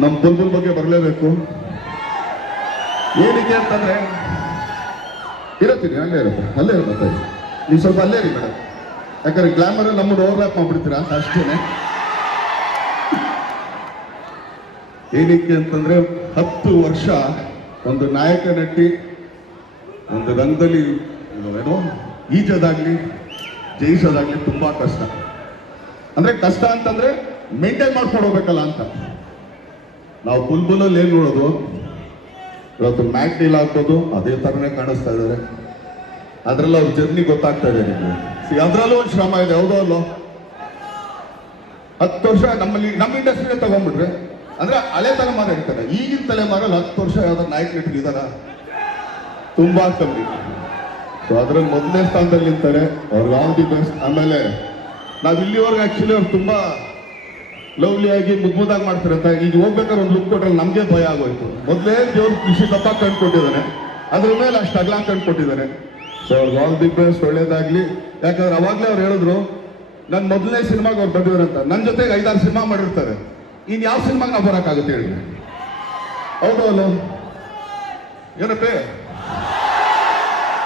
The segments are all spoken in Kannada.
ನಮ್ಮ ಬುಲ್ಬುಲ್ ಬಗ್ಗೆ ಬರಲೇಬೇಕು. ಏನಕ್ಕೆ ಅಂತಂದ್ರೆ ಇರತ್ತೀರಿ ಅಲ್ಲೇ ಇರುತ್ತೆ ಅಲ್ಲೇ ಇರುತ್ತೆ ನೀವು ಸ್ವಲ್ಪ ಅಲ್ಲೇ ಇರಿ ಮೇಡಮ್ ಯಾಕಂದ್ರೆ ಗ್ಲಾಮರ್ ನಮ್ಮನ್ನು ಓವರ್ಲ್ಯಾಪ್ ಮಾಡ್ಬಿಡ್ತೀರಾ? ಅಂತ ಅಷ್ಟೇನೆ. ಏನಕ್ಕೆ ಅಂತಂದ್ರೆ, ಹತ್ತು ವರ್ಷ ಒಂದು ನಾಯಕ ನಟಿ, ಒಂದು ರಂಗದಲ್ಲಿ ಏನೋ ಈಜೋದಾಗ್ಲಿ, ಜಯಿಸೋದಾಗ್ಲಿ ತುಂಬಾ ಕಷ್ಟ. ಅಂದ್ರೆ ಕಷ್ಟ ಅಂತಂದ್ರೆ ಮೇಂಟೈನ್ ಮಾಡ್ಕೊಂಡು ಹೋಗ್ಬೇಕಲ್ಲ ಅಂತ. ನಾವು ಬುಲ್ಬುಲಲ್ಲಿ ಏನ್ ನೋಡೋದು? ಇವತ್ತು ಮ್ಯಾಟ್ ಡೀಲ್ ಅದೇ ತರನೇ ಕಾಣಿಸ್ತಾ ಇದ್ದಾರೆ ಅದ್ರಲ್ಲಿ ಅವ್ರ ಜರ್ನಿ ಗೊತ್ತಾಗ್ತಾ ಇದೆ ನಿಮಗೆ. ಸಿ, ಅದ್ರಲ್ಲೂ ಒಂದು ಶ್ರಮ ಇದೆ, ಹೌದೋ ಅಲ್ಲೋ? ಹತ್ತು ವರ್ಷ ನಮ್ಮಲ್ಲಿ, ನಮ್ಮ ಇಂಡಸ್ಟ್ರಿನೇ ತಗೊಂಡ್ಬಿಟ್ರೆ, ಅಂದ್ರೆ ಹಳೆ ತಲೆಮಾರು ಇರ್ತಾರೆ ಈಗಿನ ತಲೆಮಾರಲ್ಲಿ ಹತ್ತು ವರ್ಷ ಯಾವ್ದಾರು ನಾಯಕ ಇದ್ದಾರ? ತುಂಬಾ ಕಮ್ಮಿ. ಸೊ ಅದ್ರಲ್ಲಿ ಮೊದಲನೇ ಸ್ಥಾನದಲ್ಲಿ ನಿಂತಾರೆ ಅವ್ರಿಗೆ ಆಲ್ ದಿ ಬೆಸ್ಟ್ ಆಮೇಲೆ ನಾವ್ ಇಲ್ಲಿವರೆಗೆ ಆಕ್ಚುಲಿ ಅವ್ರು ತುಂಬಾ ಲವ್ಲಿ ಆಗಿ ಮುದ್ದಾಗಿ ಮಾಡ್ತಾರೆ ಅಂತ ಈಗ ಹೋಗ್ಬೇಕಾದ್ರೆ ಒಂದು ಲುಕ್ ಕೊಟ್ಟರೆ ನಮಗೆ ಭಯ ಆಗೋಯ್ತು. ಮೊದಲೇ ದೇವ್ರ ಕೃಷಿ ತಪ್ಪ ಕಂಡುಕೊಟ್ಟಿದ್ದಾನೆ. ಅದ್ರ ಮೇಲೆ ಅಷ್ಟು ಅಗಲ ಕಂಡುಕೊಟ್ಟಿದ್ದಾನೆ. ಸೊ ಅವ್ರಿಗೆ ಆಲ್ ದಿ ಬೆಸ್ಟ್ ಒಳ್ಳೇದಾಗ್ಲಿ. ಯಾಕಂದ್ರೆ ಅವಾಗ್ಲೇ ಅವ್ರು ಹೇಳಿದ್ರು ನನ್ನ ಮೊದಲನೇ ಸಿನಿಮಾಗೆ ಅವ್ರು ಅಂತ. ನನ್ನ ಜೊತೆಗೆ ಐದಾರು ಸಿನಿಮಾ ಮಾಡಿರ್ತಾರೆ. ಇನ್ ಯಾವ ಸಿನಿಮಾಗೆ ನಾವು ಬರೋಕ್ಕಾಗುತ್ತೆ ಹೇಳಿ? ಹೌದು ಅಲ್ಲ ಏನಪ್ಪೇ?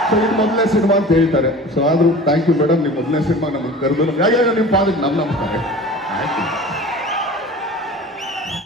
ಸೊ ಮೊದಲನೇ ಸಿನಿಮಾ ಅಂತ ಹೇಳ್ತಾರೆ. ಸೊ ಆದ್ರೂ ಥ್ಯಾಂಕ್ ಯು ಮೇಡಮ್ ನಿಮ್ಮ ಮೊದಲನೇ ಸಿನಿಮಾ ನಮಗೆ ಕರೆದು ಯಾಕೆ ನಿಮ್ಮ ಪಾದಕ್ಕೆ ನಮ್ಮ ನಮಸ್ಕಾರ. Thank you